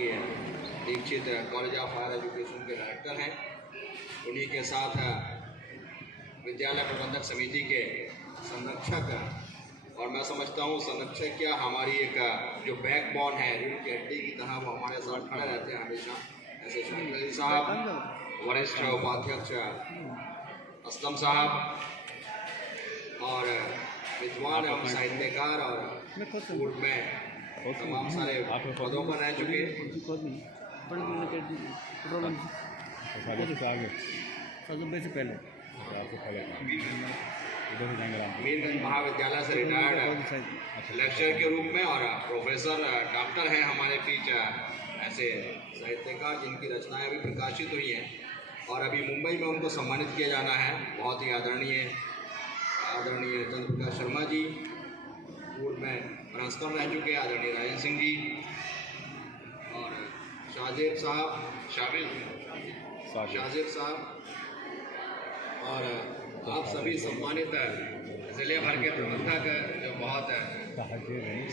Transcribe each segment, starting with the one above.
के Dikshit college of higher education के director हैं। उन्हीं के साथ विद्यालय प्रबंधक समिति के संरक्षक, और मैं समझता हूँ संरक्षक क्या हमारी एक जो बैकबोन है, रीढ़ की हड्डी की तरह वो हमारे साथ खड़े रहते हैं हमेशा, ऐसे शाकिर अली साहब, वरिष्ठ उपाध्यक्ष असलम साहब, और विद्वान एवं साहित्यकार और स्कूल में तमाम सारे पदों पर रह चुके। मीरगंज महाविद्यालय से रिटायर्ड लेक्चरर के रूप में और प्रोफेसर डॉक्टर हैं हमारे बीच ऐसे साहित्यकार जिनकी रचनाएं अभी प्रकाशित हुई हैं और अभी मुंबई में उनको सम्मानित किया जाना है। बहुत ही आदरणीय चंद्रप्रकाश शर्मा जी स्कूल में ट्रांसफर रह चुके, आदरणीय राजन सिंह जी और शाजिब साहब और आप सभी सम्मानित जिले भर के प्रबंधक जो बहुत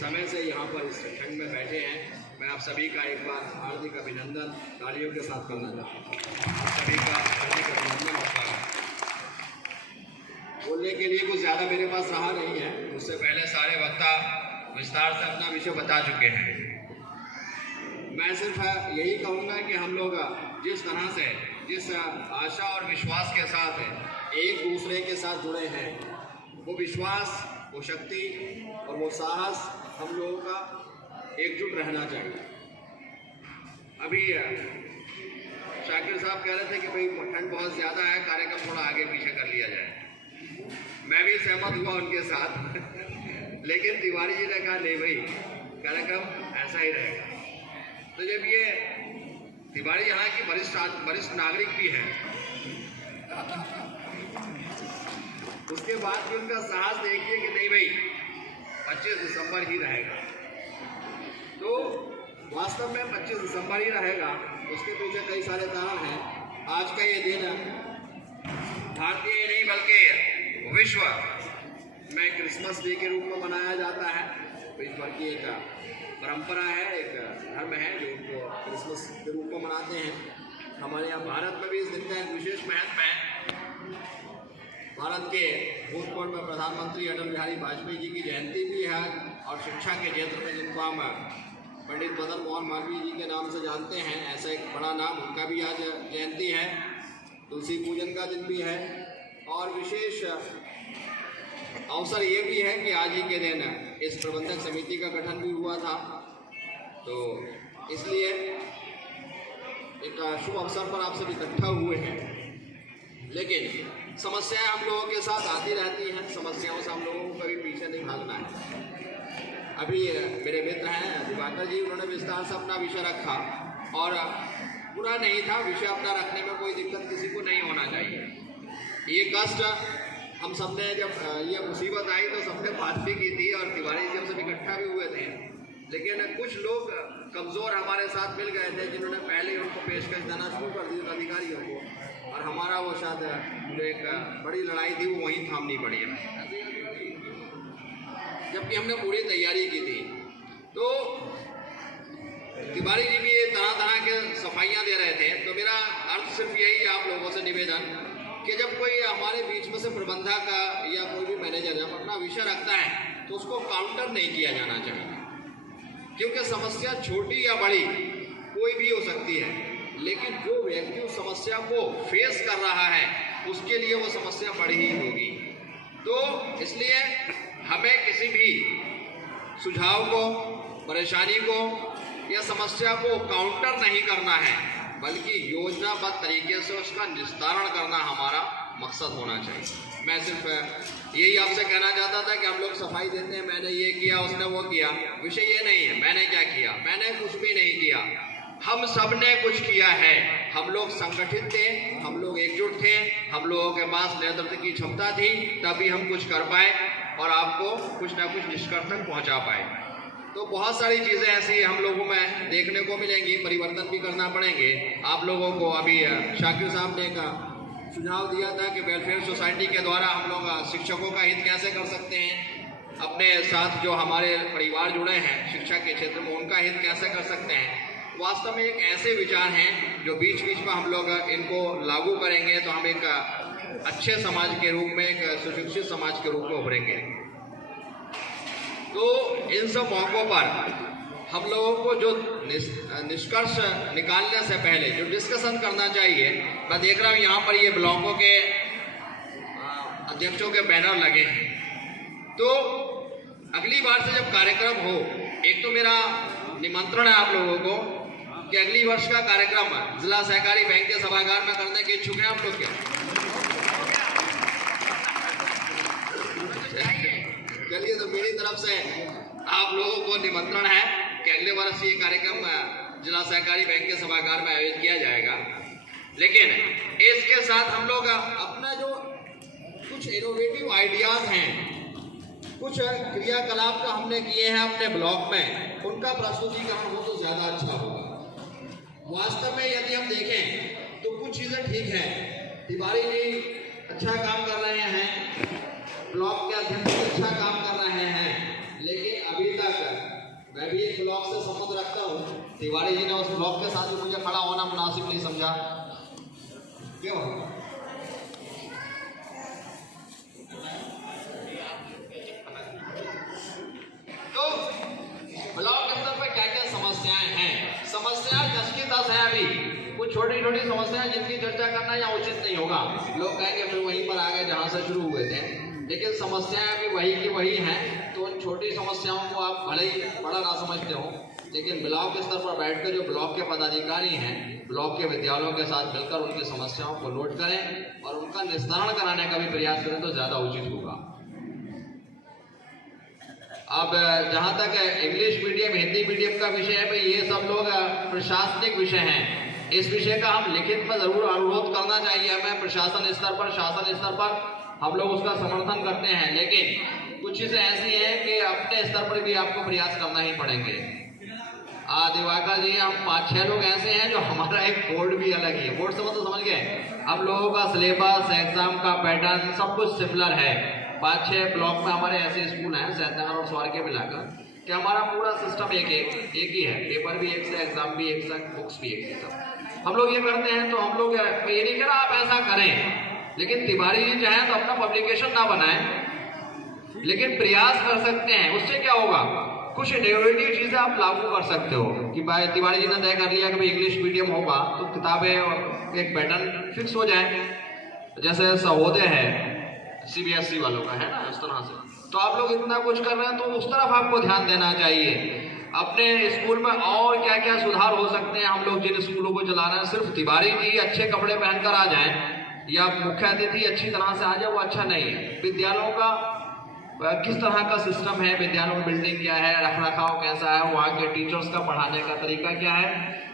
समय से यहाँ पर इस खंड में बैठे हैं, मैं आप सभी का एक बार हार्दिक अभिनंदन तालियों के साथ करना चाहता हूँ। सभी का हार्दिक अभिनंदन होता है। बोलने के लिए कुछ ज़्यादा मेरे पास रहा नहीं है, उससे पहले सारे वक्ता विस्तार से अपना विषय बता चुके हैं। मैं सिर्फ यही कहूँगा कि हम लोग जिस तरह से, जिस आशा और विश्वास के साथ एक दूसरे के साथ जुड़े हैं, वो विश्वास, वो शक्ति और वो साहस हम लोगों का एकजुट रहना चाहिए। अभी शाकिर साहब कह रहे थे कि भाई ठंड बहुत ज़्यादा है, कार्यक्रम थोड़ा आगे पीछे कर लिया जाए। मैं भी सहमत हुआ उनके साथ लेकिन तिवारी जी ने कहा नहीं भाई, कार्यक्रम ऐसा ही रहेगा। तो जब ये तिवारी यहाँ की वरिष्ठ नागरिक भी है, उसके बाद भी उनका साहस देखिए कि नहीं भाई 25 दिसंबर ही रहेगा। तो वास्तव में 25 दिसंबर ही रहेगा, उसके पीछे कई सारे कारण हैं। आज का ये दिन भारतीय ही नहीं बल्कि विश्व में क्रिसमस डे के रूप में मनाया जाता है। विश्व भर की एक परंपरा है, एक धर्म है जो उनको क्रिसमस के रूप में मनाते हैं। हमारे यहाँ भारत में भी इस दिन का एक विशेष महत्व है। भारत के भूतपूर्व प्रधानमंत्री अटल बिहारी वाजपेयी जी की जयंती भी है और शिक्षा के क्षेत्र में जिनको हम पंडित मदन मोहन मालवीय जी के नाम से जानते हैं, ऐसा एक बड़ा नाम, उनका भी आज जयंती है। तुलसी पूजन का दिन भी है और विशेष अवसर ये भी है कि आज ही के दिन इस प्रबंधक समिति का गठन भी हुआ था। तो इसलिए एक शुभ अवसर पर आप सब इकट्ठा हुए हैं। लेकिन समस्याएं हम लोगों के साथ आती रहती हैं, समस्याओं से हम लोगों को कभी पीछे नहीं भागना है। अभी मेरे मित्र हैं दिवाकर जी, उन्होंने विस्तार से अपना विषय रखा और बुरा नहीं था, विषय अपना रखने में कोई दिक्कत किसी को नहीं होना चाहिए। ये कष्ट हम सबने, जब ये मुसीबत आई तो सबने बात भी की थी और तिवारी जी हम सब इकट्ठा भी हुए थे। लेकिन कुछ लोग कमज़ोर हमारे साथ मिल गए थे जिन्होंने पहले उनको पेशकश देना शुरू कर दी अधिकारियों को, और हमारा वो शायद जो एक बड़ी लड़ाई थी वो वहीं थामनी पड़ी है, जबकि हमने पूरी तैयारी की थी। तो तिवारी जी भी तरह तरह के सफाइयाँ दे रहे थे। तो मेरा अर्थ सिर्फ यही आप लोगों से निवेदन कि जब कोई हमारे बीच में से प्रबंधक या कोई भी मैनेजर जब अपना विषय रखता है तो उसको काउंटर नहीं किया जाना चाहिए, क्योंकि समस्या छोटी या बड़ी कोई भी हो सकती है, लेकिन जो व्यक्ति उस समस्या को फेस कर रहा है उसके लिए वो समस्या बड़ी ही होगी। तो इसलिए हमें किसी भी सुझाव को, परेशानी को या समस्या को काउंटर नहीं करना है, बल्कि योजनाबद्ध तरीके से उसका निस्तारण करना हमारा मकसद होना चाहिए। मैं सिर्फ यही आपसे कहना चाहता था कि हम लोग सफाई देते हैं, मैंने ये किया, उसने वो किया। विषय ये नहीं है मैंने क्या किया, मैंने कुछ भी नहीं किया, हम सब ने कुछ किया है। हम लोग संगठित थे, हम लोग एकजुट थे, हम लोगों के पास नेतृत्व की क्षमता थी, तभी हम कुछ कर पाए और आपको कुछ ना कुछ निष्कर्ष तक पहुँचा पाए। तो बहुत सारी चीज़ें ऐसी हम लोगों में देखने को मिलेंगी, परिवर्तन भी करना पड़ेंगे आप लोगों को। अभी शाकिर साहब ने का सुझाव दिया था कि वेलफेयर सोसाइटी के द्वारा हम लोग शिक्षकों का हित कैसे कर सकते हैं, अपने साथ जो हमारे परिवार जुड़े हैं शिक्षा के क्षेत्र में उनका हित कैसे कर सकते हैं। वास्तव में एक ऐसे विचार हैं जो बीच बीच में हम लोग इनको लागू करेंगे तो हम एक अच्छे समाज के रूप में, एक सुशिक्षित समाज के रूप में उभरेंगे। तो इन सब मौक़ों पर हम लोगों को जो निष्कर्ष निकालने से पहले जो डिस्कशन करना चाहिए, मैं देख रहा हूँ यहाँ पर ये ब्लॉकों के अध्यक्षों के बैनर लगे हैं। तो अगली बार से जब कार्यक्रम हो, एक तो मेरा निमंत्रण है आप लोगों को कि अगली वर्ष का कार्यक्रम जिला सहकारी बैंक के सभागार में करने के इच्छुक हैं आप लोग क्या? चलिए, तो मेरी तरफ से आप लोगों को निमंत्रण है कि अगले वर्ष ये कार्यक्रम जिला सहकारी बैंक के सभागार में आयोजित किया जाएगा। लेकिन इसके साथ हम लोग अपना जो कुछ इनोवेटिव आइडियाज हैं, कुछ क्रियाकलाप जो हमने किए हैं अपने ब्लॉक में, उनका प्रस्तुतिकरण हो तो ज़्यादा अच्छा होगा। वास्तव में यदि हम देखें तो कुछ चीज़ें ठीक हैं, तिवारी जी अच्छा काम कर रहे हैं, ब्लॉक के अध्यक्ष अच्छा काम कर रहे हैं, लेकिन अभी तक मैं भी एक ब्लॉक से संबंध रखता हूँ, तिवारी जी ने उस ब्लॉक के साथ मुझे खड़ा होना मुनासिब नहीं समझा। क्यों? तो ब्लॉक स्तर पर क्या क्या समस्याएं हैं? समस्याएं 10 की 10 है। अभी कुछ छोटी छोटी समस्याएं जिनकी चर्चा करना यहाँ उचित नहीं होगा। लोग कहेंगे फिर वहीं पर आ गए जहाँ से शुरू हुए थे, लेकिन समस्याएं अभी वही की वही हैं। तो उन छोटी समस्याओं को आप भले ही बड़ा ना समझते हो, लेकिन ब्लॉक स्तर पर बैठकर जो ब्लॉक के पदाधिकारी हैं, ब्लॉक के विद्यालयों के साथ मिलकर उनकी समस्याओं को नोट करें और उनका निस्तारण कराने का भी प्रयास करें तो ज़्यादा उचित होगा। अब जहाँ तक इंग्लिश मीडियम, हिंदी मीडियम का विषय है, भाई ये सब लोग प्रशासनिक विषय हैं। इस विषय का हम लिखित में जरूर अनुरोध करना चाहिए हमें प्रशासन स्तर पर, शासन स्तर पर हम लोग उसका समर्थन करते हैं। लेकिन कुछ चीज़ें ऐसी हैं कि अपने स्तर पर भी आपको प्रयास करना ही पड़ेंगे। दिवाकर जी, हम 5-6 लोग ऐसे हैं जो हमारा एक बोर्ड भी अलग ही है। बोर्ड से मतलब समझ गए, अब लोगों का सिलेबस, एग्जाम का पैटर्न सब कुछ सिमिलर है। 5-6 ब्लॉक में हमारे ऐसे स्कूल हैं, सैदनगर और स्वार के मिलाकर, कि हमारा पूरा सिस्टम एक ही है। पेपर भी एक से, एग्जाम भी एक से, बुक्स भी एक से। हम लोग ये करते हैं तो हम लोग ये नहीं कह रहा आप ऐसा करें, लेकिन तिवारी जी चाहें तो अपना पब्लिकेशन ना बनाएं, लेकिन प्रयास कर सकते हैं। उससे क्या होगा, कुछ इनोवेटिव चीज़ें आप लागू कर सकते हो कि भाई तिवारी जी ने तय कर लिया कि भाई इंग्लिश मीडियम होगा तो किताबें एक पैटर्न फिक्स हो जाए। जैसे सहोदय है CBSE वालों का, है ना, इस तरह से। तो आप लोग इतना कुछ कर रहे हैं तो उस तरफ आपको ध्यान देना चाहिए। अपने स्कूल में और क्या क्या सुधार हो सकते हैं, हम लोग जिन स्कूलों को चला रहे हैं, सिर्फ तिवारी जी अच्छे कपड़े पहनकर आ जाएं या मुख्य अतिथि अच्छी तरह से आ जाए, वो अच्छा नहीं है। विद्यालयों का किस तरह का सिस्टम है, विद्यालयों में बिल्डिंग क्या है, रख रखाव कैसा है, वहाँ के टीचर्स का पढ़ाने का तरीका क्या है,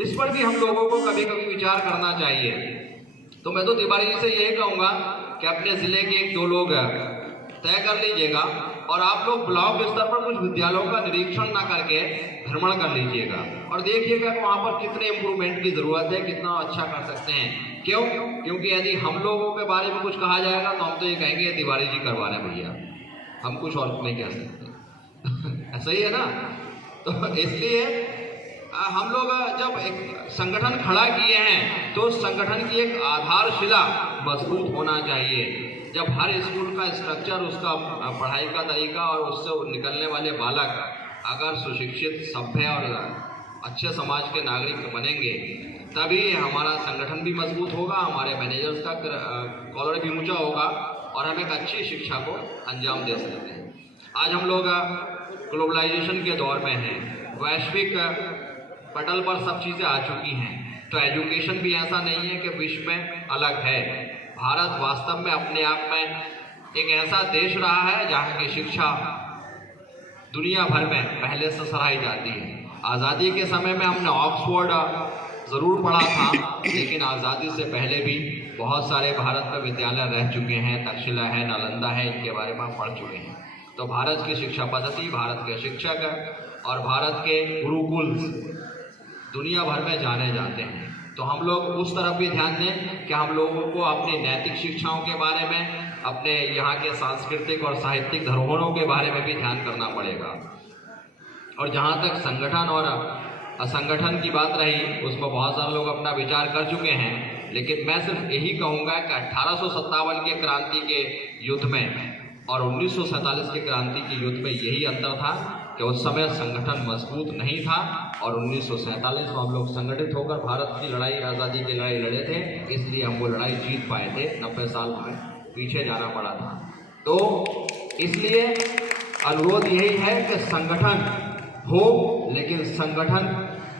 इस पर भी हम लोगों को कभी कभी विचार करना चाहिए। तो मैं तो तिवारी जी से यही कहूँगा कि अपने ज़िले के 1-2 लोग तय कर लीजिएगा और आप लोग ब्लॉक स्तर पर कुछ विद्यालयों का निरीक्षण ना करके भ्रमण कर लीजिएगा और देखिएगा कि वहाँ पर कितने इम्प्रूवमेंट की ज़रूरत है, कितना अच्छा कर सकते हैं। क्यों? क्योंकि यदि हम लोगों के बारे में कुछ कहा जाएगा तो हम तो ये कहेंगे तिवारी जी करवा रहे हैं भैया, हम कुछ और नहीं कह सकते। ऐसा ही है ना। तो इसलिए हम लोग जब एक संगठन खड़ा किए हैं तो संगठन की एक आधारशिला मजबूत होना चाहिए। जब हर स्कूल का स्ट्रक्चर, उसका पढ़ाई का तरीका और उससे निकलने वाले बालक अगर सुशिक्षित, सभ्य और अच्छे समाज के नागरिक बनेंगे, तभी हमारा संगठन भी मजबूत होगा, हमारे मैनेजर्स का कॉलर भी ऊंचा होगा और हम एक अच्छी शिक्षा को अंजाम दे सकते हैं। आज हम लोग ग्लोबलाइजेशन के दौर में हैं, वैश्विक पटल पर सब चीज़ें आ चुकी हैं, तो एजुकेशन भी ऐसा नहीं है कि विश्व में अलग है। भारत वास्तव में अपने आप में एक ऐसा देश रहा है जहाँ की शिक्षा दुनिया भर में पहले से सराही जाती है। आज़ादी के समय में हमने ऑक्सफोर्ड ज़रूर पढ़ा था, लेकिन आज़ादी से पहले भी बहुत सारे भारत में विद्यालय रह चुके हैं, तक्षशिला है, नालंदा है, इनके बारे में हम पढ़ चुके हैं। तो भारत की शिक्षा पद्धति, भारत के शिक्षक और भारत के गुरुकुल दुनिया भर में जाने जाते हैं। तो हम लोग उस तरफ भी ध्यान दें कि हम लोगों को अपनी नैतिक शिक्षाओं के बारे में, अपने यहाँ के सांस्कृतिक और साहित्यिक धरोहरों के बारे में भी ध्यान करना पड़ेगा। और जहाँ तक संगठन और संगठन की बात रही, उसमें बहुत सारे लोग अपना विचार कर चुके हैं, लेकिन मैं सिर्फ यही कहूँगा कि 1857 के क्रांति के युद्ध में और 1947 के क्रांति के युद्ध में यही अंतर था कि उस समय संगठन मजबूत नहीं था और 1947 में हम लोग संगठित होकर भारत की लड़ाई, आज़ादी की लड़ाई लड़े थे, इसलिए हम वो लड़ाई जीत पाए थे। 90 साल हमें पीछे जाना पड़ा था। तो इसलिए अनुरोध यही है कि संगठन हो, लेकिन संगठन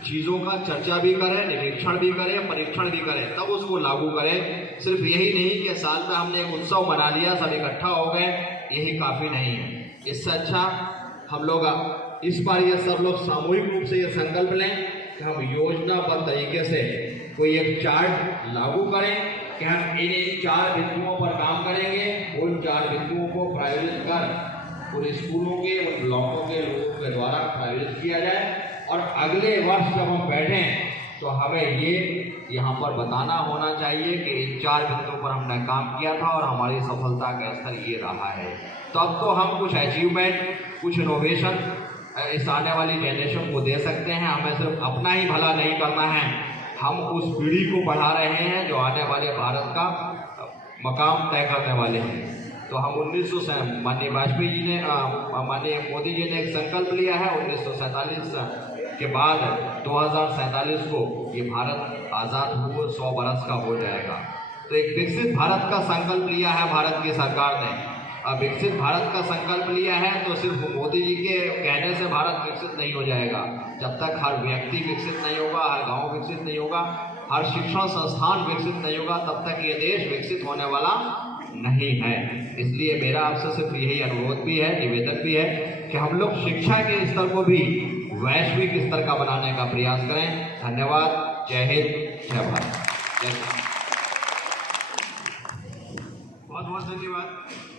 चीज़ों का चर्चा भी करे, निरीक्षण भी करे, परीक्षण भी करे, तब उसको लागू करे। सिर्फ यही नहीं कि साल में हमने एक उत्सव मना लिया, सब इकट्ठा हो गए, यही काफ़ी नहीं है। इससे अच्छा हम लोग इस बार ये सब लोग सामूहिक रूप से ये संकल्प लें कि हम योजनाबद्ध तरीके से कोई एक चार्ट लागू करें कि हम इन 4 बिंदुओं पर काम करेंगे। उन 4 बिंदुओं को प्रायोजित कर पूरे स्कूलों के, उन ब्लॉकों के लोगों के द्वारा प्रायोजित किया जाए और अगले वर्ष जब हम बैठें तो हमें ये यहाँ पर बताना होना चाहिए कि इन 4 बिंदुओं पर हमने काम किया था और हमारी सफलता का स्तर ये रहा है। तब तो हम कुछ अचीवमेंट, कुछ इनोवेशन इस आने वाली जनरेशन को दे सकते हैं। हमें सिर्फ अपना ही भला नहीं करना है, हम उस पीढ़ी को बढ़ा रहे हैं जो आने वाले भारत का मकाम तय करने वाले हैं। तो हम 1900 माननीय वाजपेयी जी ने, माननीय मोदी जी ने एक संकल्प लिया है 1947 के बाद 2047 को ये भारत आज़ाद हुए 100 बरस का हो जाएगा। तो एक विकसित भारत का संकल्प लिया है भारत की सरकार ने। अब विकसित भारत का संकल्प लिया है तो सिर्फ मोदी जी के कहने से भारत विकसित नहीं हो जाएगा। जब तक हर व्यक्ति विकसित नहीं होगा, हर गांव विकसित नहीं होगा, हर शिक्षण संस्थान विकसित नहीं होगा, तब तक ये देश विकसित होने वाला नहीं है। इसलिए मेरा आपसे सिर्फ यही अनुरोध भी है, निवेदन भी है कि हम लोग शिक्षा के स्तर को भी वैश्विक स्तर का बनाने का प्रयास करें। धन्यवाद। जय हिंद, जय भारत। बहुत बहुत धन्यवाद।